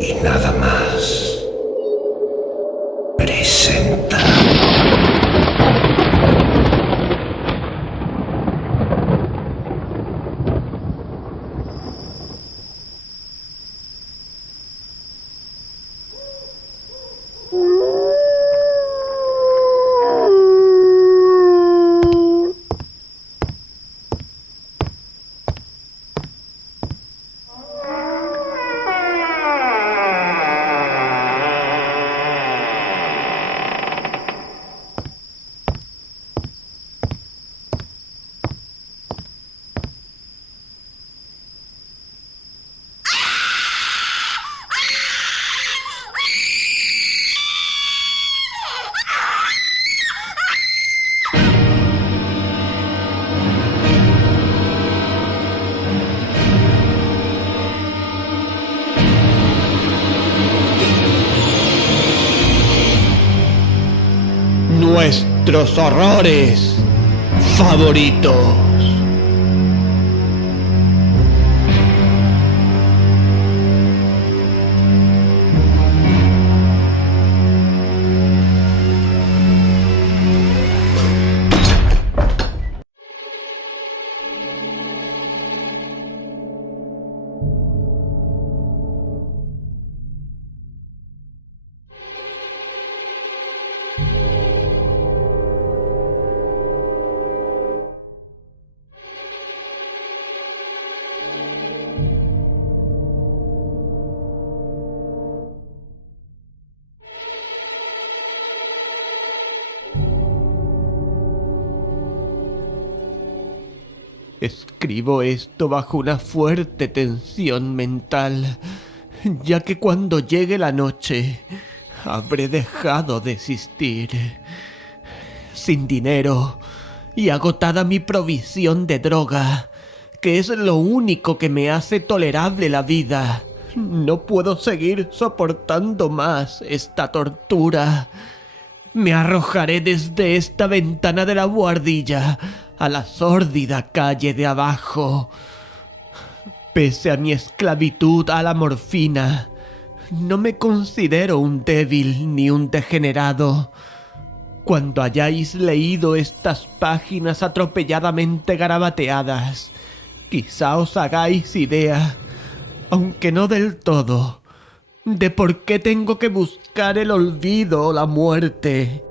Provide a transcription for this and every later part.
y nada más. Presenta. Nuestros horrores favoritos. Escribo esto bajo una fuerte tensión mental, ya que cuando llegue la noche habré dejado de existir. Sin dinero y agotada mi provisión de droga, que es lo único que me hace tolerable la vida, no puedo seguir soportando más esta tortura. Me arrojaré desde esta ventana de la buhardilla a la sórdida calle de abajo. Pese a mi esclavitud a la morfina, no me considero un débil ni un degenerado. Cuando hayáis leído estas páginas atropelladamente garabateadas, quizá os hagáis idea, aunque no del todo, de por qué tengo que buscar el olvido o la muerte.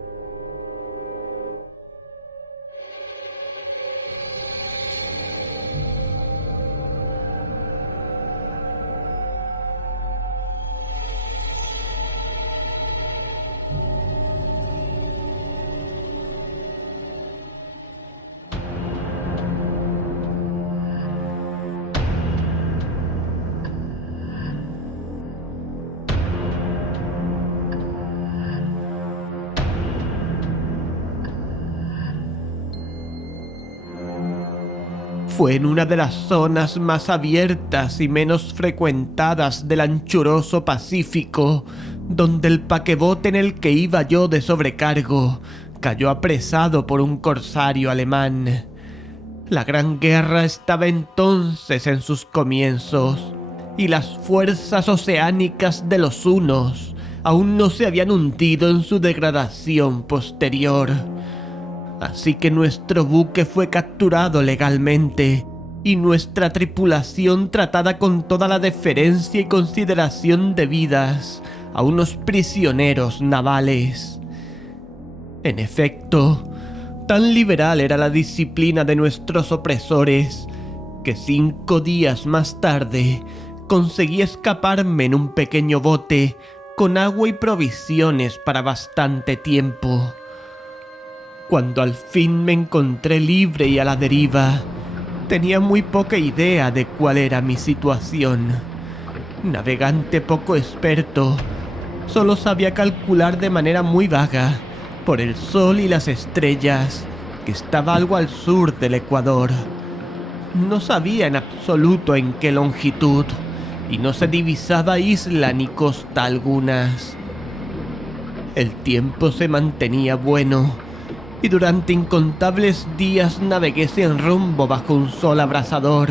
Fue en una de las zonas más abiertas y menos frecuentadas del anchuroso Pacífico, donde el paquebote en el que iba yo de sobrecargo cayó apresado por un corsario alemán. La Gran Guerra estaba entonces en sus comienzos, y las fuerzas oceánicas de los hunos aún no se habían hundido en su degradación posterior. Así que nuestro buque fue capturado legalmente y nuestra tripulación tratada con toda la deferencia y consideración debidas a unos prisioneros navales. En efecto, tan liberal era la disciplina de nuestros opresores que 5 días más tarde conseguí escaparme en un pequeño bote con agua y provisiones para bastante tiempo. Cuando al fin me encontré libre y a la deriva, tenía muy poca idea de cuál era mi situación. Navegante poco experto, solo sabía calcular de manera muy vaga, por el sol y las estrellas, que estaba algo al sur del Ecuador. No sabía en absoluto en qué longitud, y no se divisaba isla ni costa algunas. El tiempo se mantenía bueno, y durante incontables días navegué sin rumbo bajo un sol abrasador,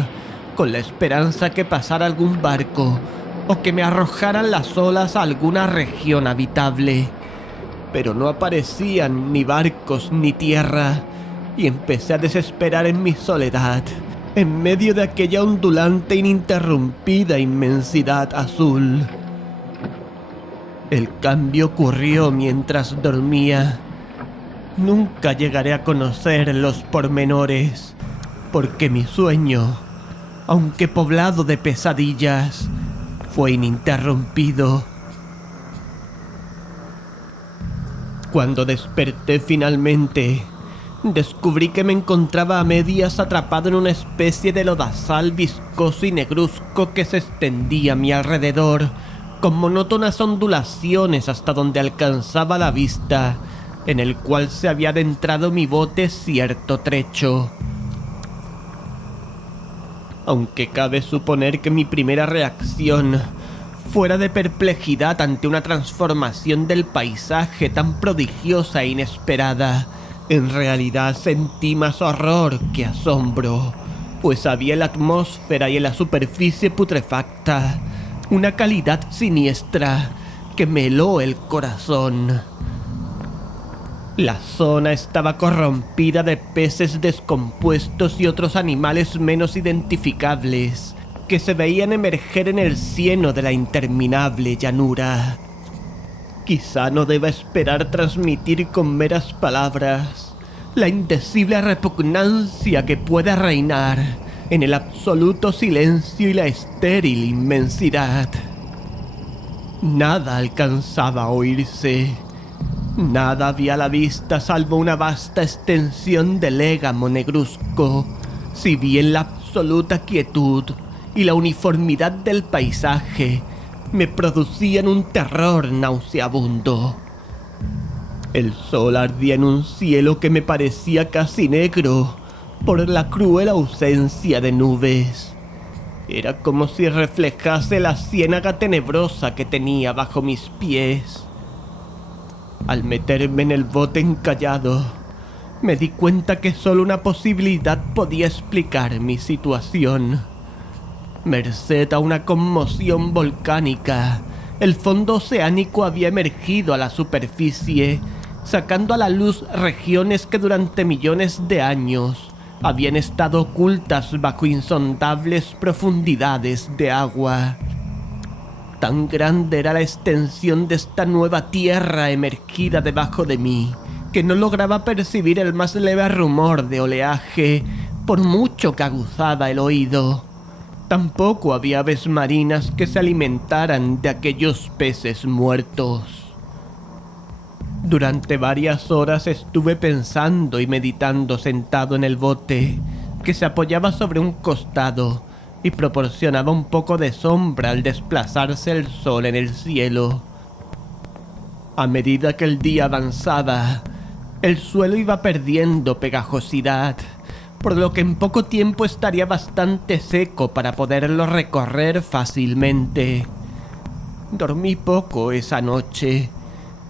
con la esperanza que pasara algún barco o que me arrojaran las olas a alguna región habitable. Pero no aparecían ni barcos ni tierra, y empecé a desesperar en mi soledad, en medio de aquella ondulante e ininterrumpida inmensidad azul. El cambio ocurrió mientras dormía. Nunca llegaré a conocer los pormenores, porque mi sueño, aunque poblado de pesadillas, fue ininterrumpido. Cuando desperté finalmente, descubrí que me encontraba a medias atrapado en una especie de lodazal viscoso y negruzco que se extendía a mi alrededor, con monótonas ondulaciones hasta donde alcanzaba la vista, en el cual se había adentrado mi bote cierto trecho. Aunque cabe suponer que mi primera reacción fuera de perplejidad ante una transformación del paisaje tan prodigiosa e inesperada, en realidad sentí más horror que asombro, pues había en la atmósfera y en la superficie putrefacta una calidad siniestra que me heló el corazón. La zona estaba corrompida de peces descompuestos y otros animales menos identificables que se veían emerger en el cieno de la interminable llanura. Quizá no deba esperar transmitir con meras palabras la indecible repugnancia que puede reinar en el absoluto silencio y la estéril inmensidad. Nada alcanzaba a oírse. Nada había a la vista salvo una vasta extensión de légamo negruzco, si bien la absoluta quietud y la uniformidad del paisaje me producían un terror nauseabundo. El sol ardía en un cielo que me parecía casi negro por la cruel ausencia de nubes. Era como si reflejase la ciénaga tenebrosa que tenía bajo mis pies. Al meterme en el bote encallado, me di cuenta que solo una posibilidad podía explicar mi situación. Merced a una conmoción volcánica, el fondo oceánico había emergido a la superficie, sacando a la luz regiones que durante millones de años habían estado ocultas bajo insondables profundidades de agua. Tan grande era la extensión de esta nueva tierra emergida debajo de mí, que no lograba percibir el más leve rumor de oleaje, por mucho que aguzaba el oído. Tampoco había aves marinas que se alimentaran de aquellos peces muertos. Durante varias horas estuve pensando y meditando sentado en el bote, que se apoyaba sobre un costado y proporcionaba un poco de sombra al desplazarse el sol en el cielo. A medida que el día avanzaba, el suelo iba perdiendo pegajosidad, por lo que en poco tiempo estaría bastante seco para poderlo recorrer fácilmente. Dormí poco esa noche,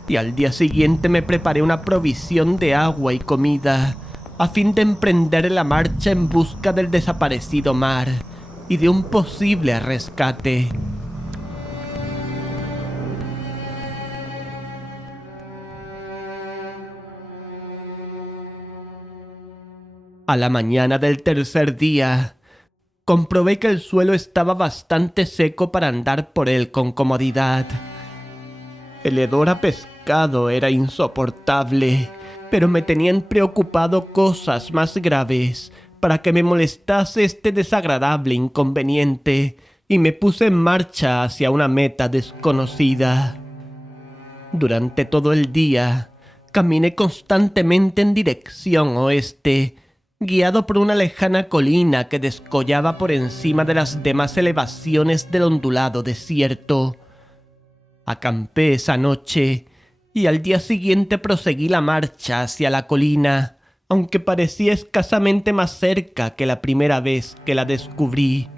y al día siguiente me preparé una provisión de agua y comida, a fin de emprender la marcha en busca del desaparecido mar y de un posible rescate. A la mañana del tercer día, comprobé que el suelo estaba bastante seco para andar por él con comodidad. El hedor a pescado era insoportable, pero me tenían preocupado cosas más graves para que me molestase este desagradable inconveniente, y me puse en marcha hacia una meta desconocida. Durante todo el día, caminé constantemente en dirección oeste, guiado por una lejana colina que descollaba por encima de las demás elevaciones del ondulado desierto. Acampé esa noche y al día siguiente proseguí la marcha hacia la colina, aunque parecía escasamente más cerca que la primera vez que la descubrí.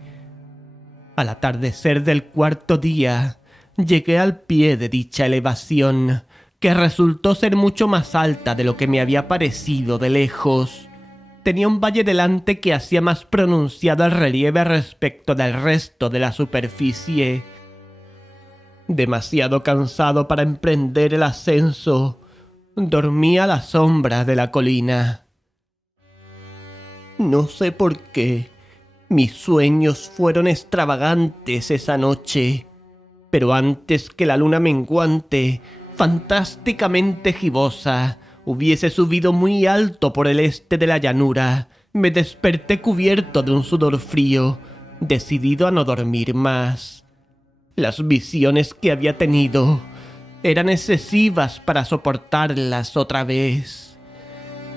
Al atardecer del cuarto día, llegué al pie de dicha elevación, que resultó ser mucho más alta de lo que me había parecido de lejos. Tenía un valle delante que hacía más pronunciado el relieve respecto del resto de la superficie, Demasiado cansado para emprender el ascenso, dormí a la sombra de la colina. No sé por qué, mis sueños fueron extravagantes esa noche, pero antes que la luna menguante, fantásticamente gibosa, hubiese subido muy alto por el este de la llanura, me desperté cubierto de un sudor frío, decidido a no dormir más. Las visiones que había tenido eran excesivas para soportarlas otra vez.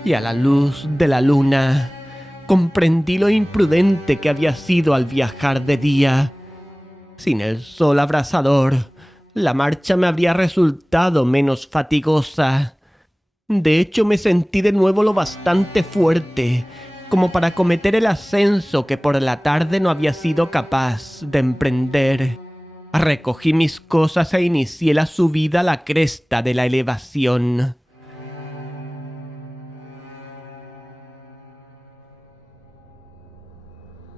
Y a la luz de la luna, comprendí lo imprudente que había sido al viajar de día. Sin el sol abrasador, la marcha me habría resultado menos fatigosa. De hecho, me sentí de nuevo lo bastante fuerte como para acometer el ascenso que por la tarde no había sido capaz de emprender. Recogí mis cosas e inicié la subida a la cresta de la elevación.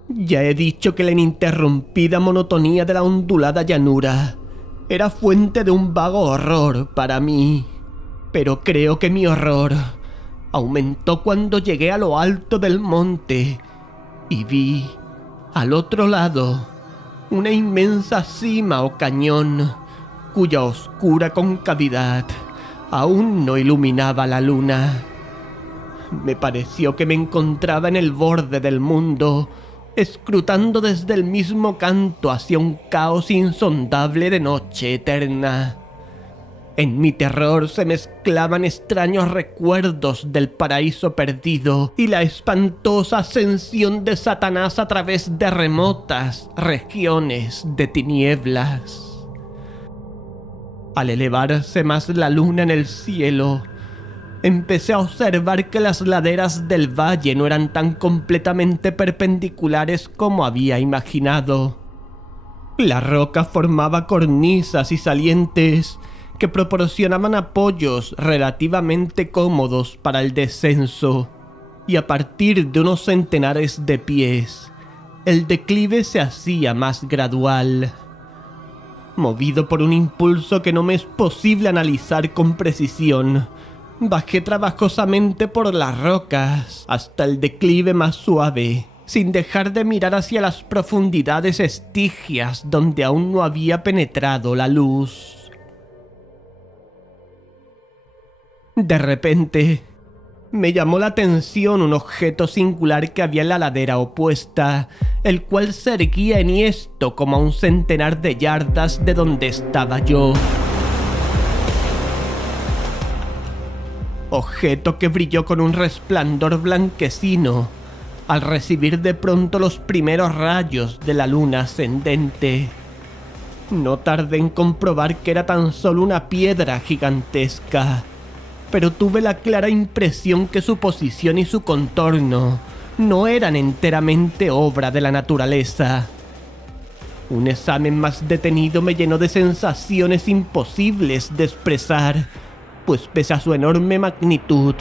Ya he dicho que la ininterrumpida monotonía de la ondulada llanura era fuente de un vago horror para mí, pero creo que mi horror aumentó cuando llegué a lo alto del monte y vi, al otro lado, una inmensa cima o cañón cuya oscura concavidad aún no iluminaba la luna. Me pareció que me encontraba en el borde del mundo, escrutando desde el mismo canto hacia un caos insondable de noche eterna. En mi terror se mezclaban extraños recuerdos del paraíso perdido y la espantosa ascensión de Satanás a través de remotas regiones de tinieblas. Al elevarse más la luna en el cielo, empecé a observar que las laderas del valle no eran tan completamente perpendiculares como había imaginado. La roca formaba cornisas y salientes que proporcionaban apoyos relativamente cómodos para el descenso, y a partir de unos centenares de pies, el declive se hacía más gradual. Movido por un impulso que no me es posible analizar con precisión, bajé trabajosamente por las rocas hasta el declive más suave, sin dejar de mirar hacia las profundidades estigias donde aún no había penetrado la luz. De repente, me llamó la atención un objeto singular que había en la ladera opuesta, el cual se erguía enhiesto como a un centenar de yardas de donde estaba yo. Objeto que brilló con un resplandor blanquecino al recibir de pronto los primeros rayos de la luna ascendente. No tardé en comprobar que era tan solo una piedra gigantesca, pero tuve la clara impresión que su posición y su contorno no eran enteramente obra de la naturaleza. Un examen más detenido me llenó de sensaciones imposibles de expresar, pues pese a su enorme magnitud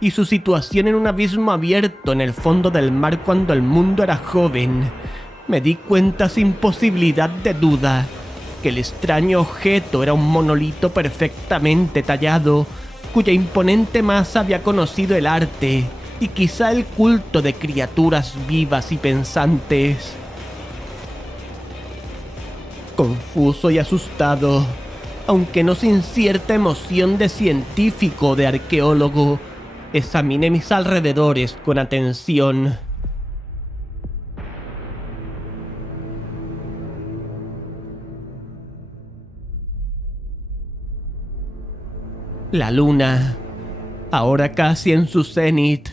y su situación en un abismo abierto en el fondo del mar cuando el mundo era joven, me di cuenta sin posibilidad de duda que el extraño objeto era un monolito perfectamente tallado, cuya imponente masa había conocido el arte y quizá el culto de criaturas vivas y pensantes. Confuso y asustado, aunque no sin cierta emoción de científico o de arqueólogo, examiné mis alrededores con atención. La luna, ahora casi en su cenit,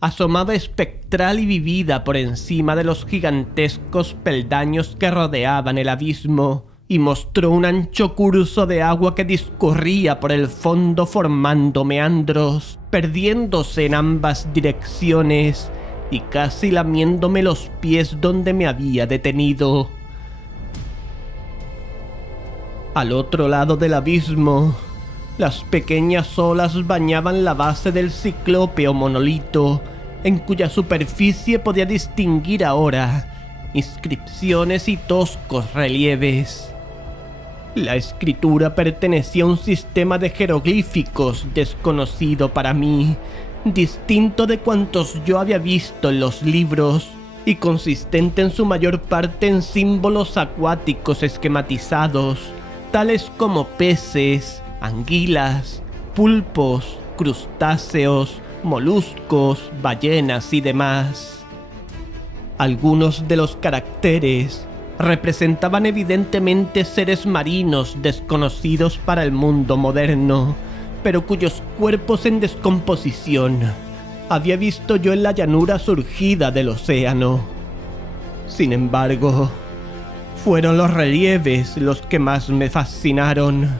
asomaba espectral y vivida por encima de los gigantescos peldaños que rodeaban el abismo, y mostró un ancho curso de agua que discurría por el fondo formando meandros, perdiéndose en ambas direcciones y casi lamiéndome los pies donde me había detenido. Al otro lado del abismo, las pequeñas olas bañaban la base del ciclópeo monolito, en cuya superficie podía distinguir ahora inscripciones y toscos relieves. La escritura pertenecía a un sistema de jeroglíficos desconocido para mí, distinto de cuantos yo había visto en los libros, y consistente en su mayor parte en símbolos acuáticos esquematizados, tales como peces, anguilas, pulpos, crustáceos, moluscos, ballenas y demás. Algunos de los caracteres representaban evidentemente seres marinos desconocidos para el mundo moderno, pero cuyos cuerpos en descomposición había visto yo en la llanura surgida del océano. Sin embargo, fueron los relieves los que más me fascinaron.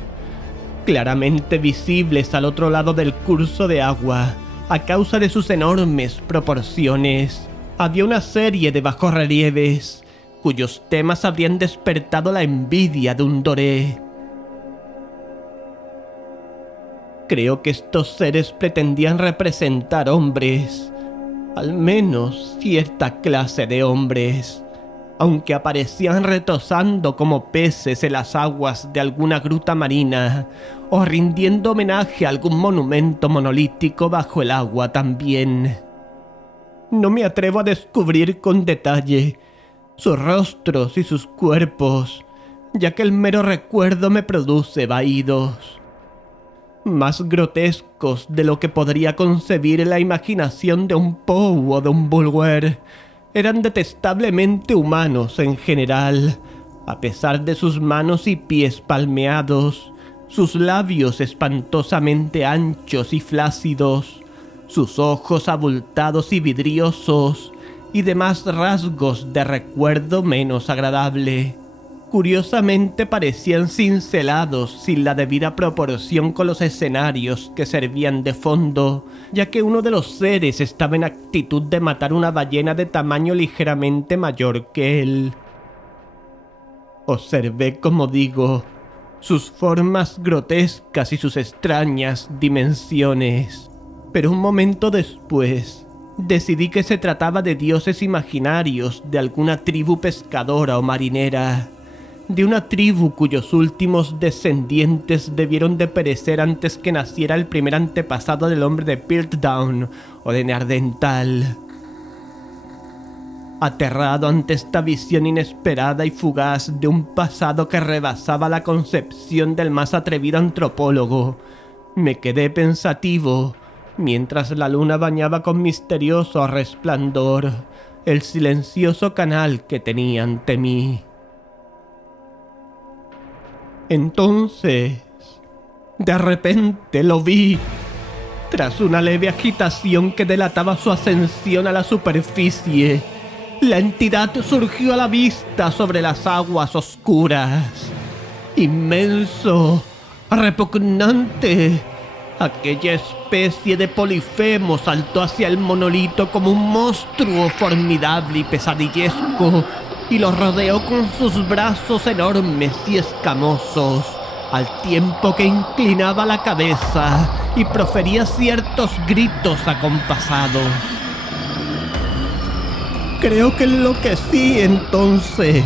Claramente visibles al otro lado del curso de agua, a causa de sus enormes proporciones, había una serie de bajorrelieves cuyos temas habrían despertado la envidia de un doré. Creo que estos seres pretendían representar hombres, al menos cierta clase de hombres, aunque aparecían retosando como peces en las aguas de alguna gruta marina o rindiendo homenaje a algún monumento monolítico bajo el agua también. No me atrevo a descubrir con detalle sus rostros y sus cuerpos, ya que el mero recuerdo me produce vaídos. Más grotescos de lo que podría concebir la imaginación de un Poe o de un Bulwer, eran detestablemente humanos en general, a pesar de sus manos y pies palmeados, sus labios espantosamente anchos y flácidos, sus ojos abultados y vidriosos, y demás rasgos de recuerdo menos agradable. Curiosamente parecían cincelados sin la debida proporción con los escenarios que servían de fondo, ya que uno de los seres estaba en actitud de matar una ballena de tamaño ligeramente mayor que él. Observé, como digo, sus formas grotescas y sus extrañas dimensiones, pero un momento después decidí que se trataba de dioses imaginarios de alguna tribu pescadora o marinera, de una tribu cuyos últimos descendientes debieron de perecer antes que naciera el primer antepasado del hombre de Piltdown o de Neandertal. Aterrado ante esta visión inesperada y fugaz de un pasado que rebasaba la concepción del más atrevido antropólogo, me quedé pensativo mientras la luna bañaba con misterioso resplandor el silencioso canal que tenía ante mí. Entonces, de repente lo vi. Tras una leve agitación que delataba su ascensión a la superficie, la entidad surgió a la vista sobre las aguas oscuras. Inmenso, repugnante, aquella especie de Polifemo saltó hacia el monolito como un monstruo formidable y pesadillesco, y lo rodeó con sus brazos enormes y escamosos, al tiempo que inclinaba la cabeza y profería ciertos gritos acompasados. Creo que enloquecí entonces.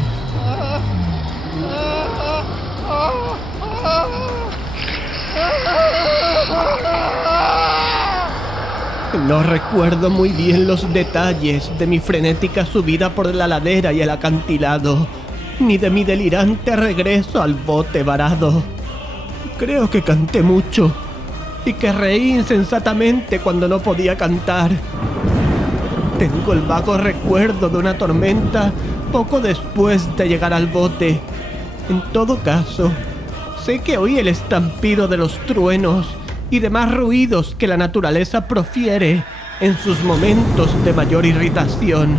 No recuerdo muy bien los detalles de mi frenética subida por la ladera y el acantilado, ni de mi delirante regreso al bote varado. Creo que canté mucho y que reí insensatamente cuando no podía cantar. Tengo el vago recuerdo de una tormenta poco después de llegar al bote. En todo caso, sé que oí el estampido de los truenos y demás ruidos que la naturaleza profiere en sus momentos de mayor irritación.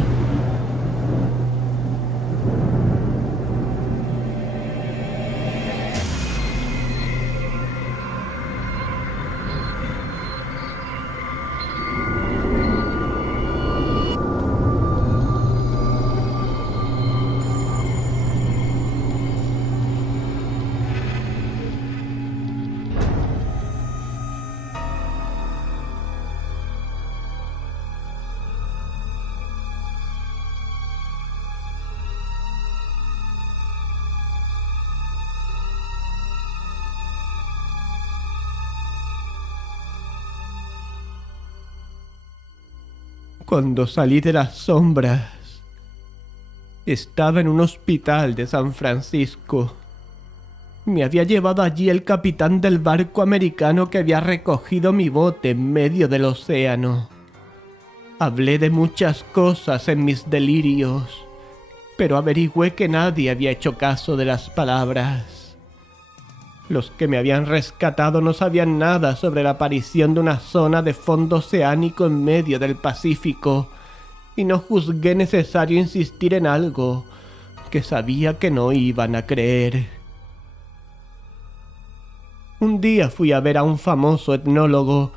Cuando salí de las sombras, estaba en un hospital de San Francisco. Me había llevado allí el capitán del barco americano que había recogido mi bote en medio del océano. Hablé de muchas cosas en mis delirios, pero averigüé que nadie había hecho caso de las palabras. Los que me habían rescatado no sabían nada sobre la aparición de una zona de fondo oceánico en medio del Pacífico, y no juzgué necesario insistir en algo que sabía que no iban a creer. Un día fui a ver a un famoso etnólogo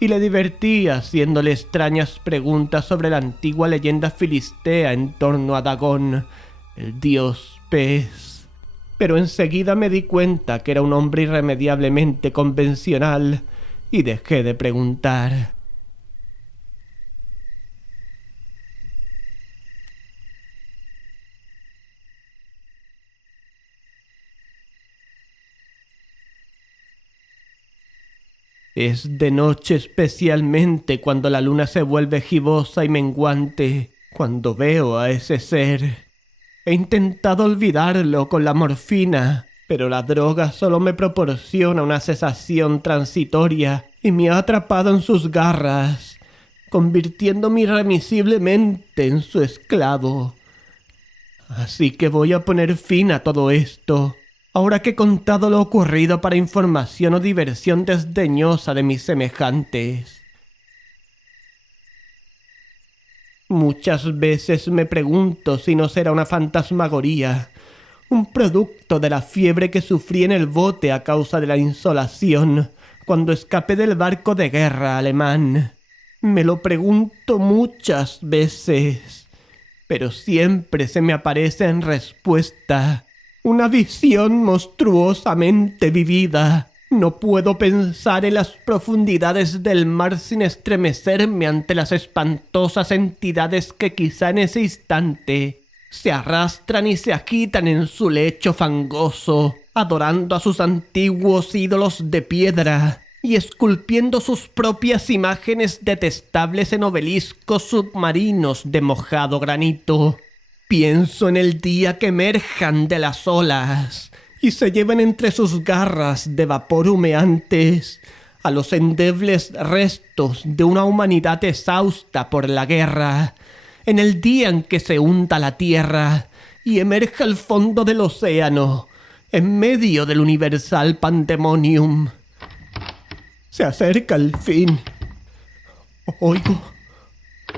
y le divertí haciéndole extrañas preguntas sobre la antigua leyenda filistea en torno a Dagón, el dios pez. Pero enseguida me di cuenta que era un hombre irremediablemente convencional y dejé de preguntar. Es de noche especialmente cuando la luna se vuelve gibosa y menguante, cuando veo a ese ser. He intentado olvidarlo con la morfina, pero la droga solo me proporciona una sensación transitoria y me ha atrapado en sus garras, convirtiéndome irremisiblemente en su esclavo. Así que voy a poner fin a todo esto, ahora que he contado lo ocurrido para información o diversión desdeñosa de mis semejantes. Muchas veces me pregunto si no será una fantasmagoría, un producto de la fiebre que sufrí en el bote a causa de la insolación cuando escapé del barco de guerra alemán. Me lo pregunto muchas veces, pero siempre se me aparece en respuesta una visión monstruosamente vivida. No puedo pensar en las profundidades del mar sin estremecerme ante las espantosas entidades que quizá en ese instante se arrastran y se agitan en su lecho fangoso, adorando a sus antiguos ídolos de piedra y esculpiendo sus propias imágenes detestables en obeliscos submarinos de mojado granito. Pienso en el día que emerjan de las olas y se lleven entre sus garras de vapor humeantes a los endebles restos de una humanidad exhausta por la guerra, en el día en que se hunda la tierra y emerja el fondo del océano, en medio del universal pandemonium. Se acerca el fin.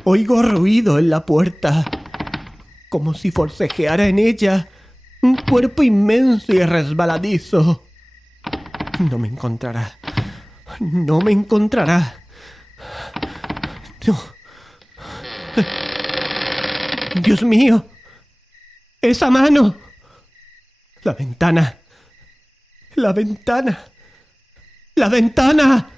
Oigo ruido en la puerta, como si forcejeara en ella un cuerpo inmenso y resbaladizo. No me encontrará. No me encontrará. No. Dios mío. Esa mano. La ventana. La ventana. La ventana.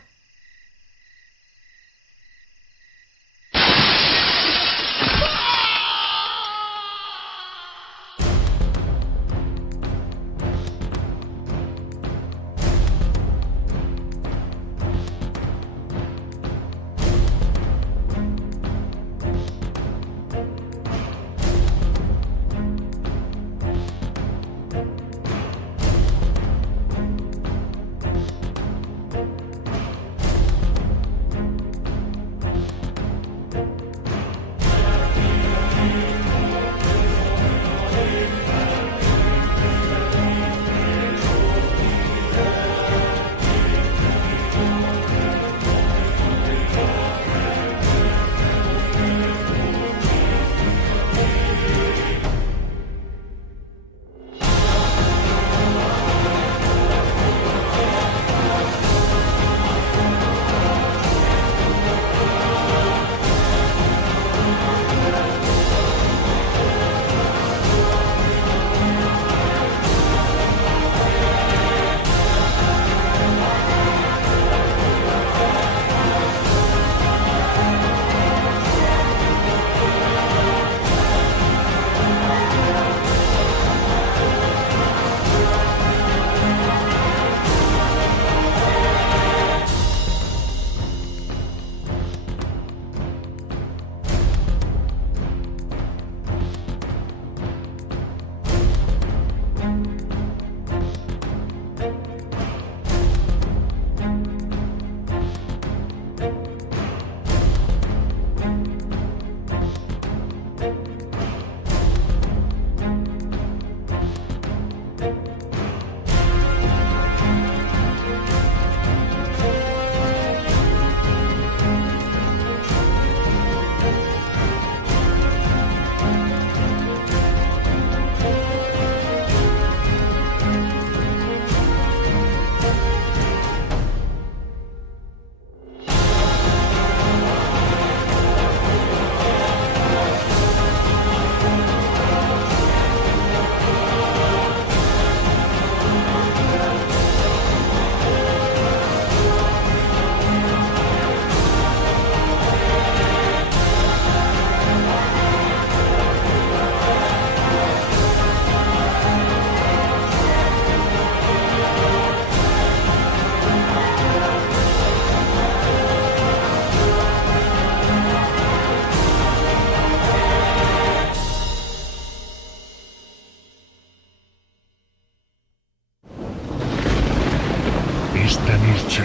esta noche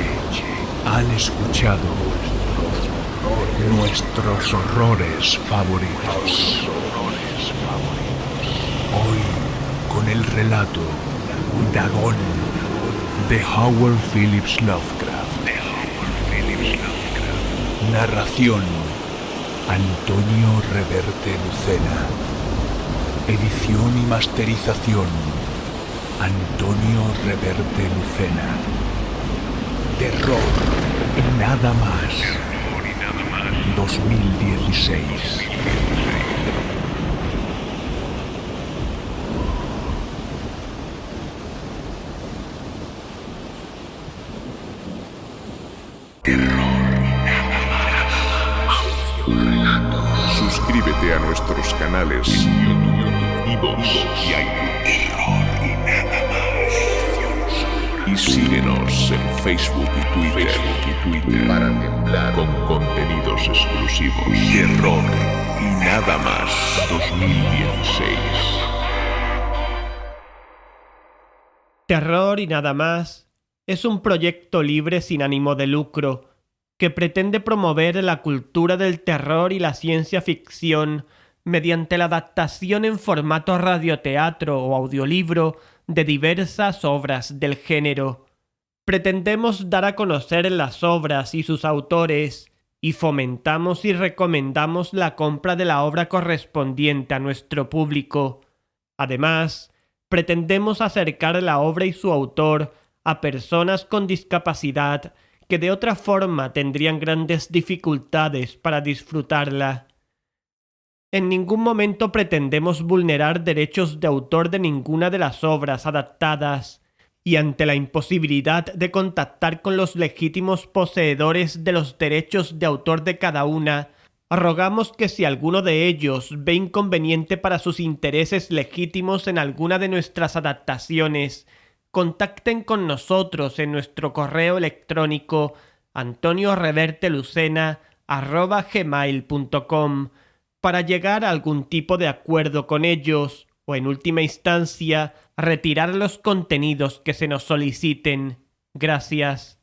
han escuchado nuestros horrores favoritos. Hoy con el relato Dagón de Howard Phillips Lovecraft. Narración Antonio Reverte Lucena. Edición y masterización Antonio Reverte Lucena. Terror y nada más. 2016. Suscríbete a nuestros canales YouTube, iVoox y iTunes. Y síguenos en Facebook y Twitter para temblar con contenidos exclusivos. Terror y nada más 2016. Terror y nada más es un proyecto libre sin ánimo de lucro que pretende promover la cultura del terror y la ciencia ficción mediante la adaptación en formato radioteatro o audiolibro de diversas obras del género. Pretendemos dar a conocer las obras y sus autores y fomentamos y recomendamos la compra de la obra correspondiente a nuestro público. Además, pretendemos acercar la obra y su autor a personas con discapacidad que de otra forma tendrían grandes dificultades para disfrutarla. En ningún momento pretendemos vulnerar derechos de autor de ninguna de las obras adaptadas, y ante la imposibilidad de contactar con los legítimos poseedores de los derechos de autor de cada una, rogamos que si alguno de ellos ve inconveniente para sus intereses legítimos en alguna de nuestras adaptaciones, contacten con nosotros en nuestro correo electrónico antoniorevertelucena@gmail.com para llegar a algún tipo de acuerdo con ellos o, en última instancia, retirar los contenidos que se nos soliciten. Gracias.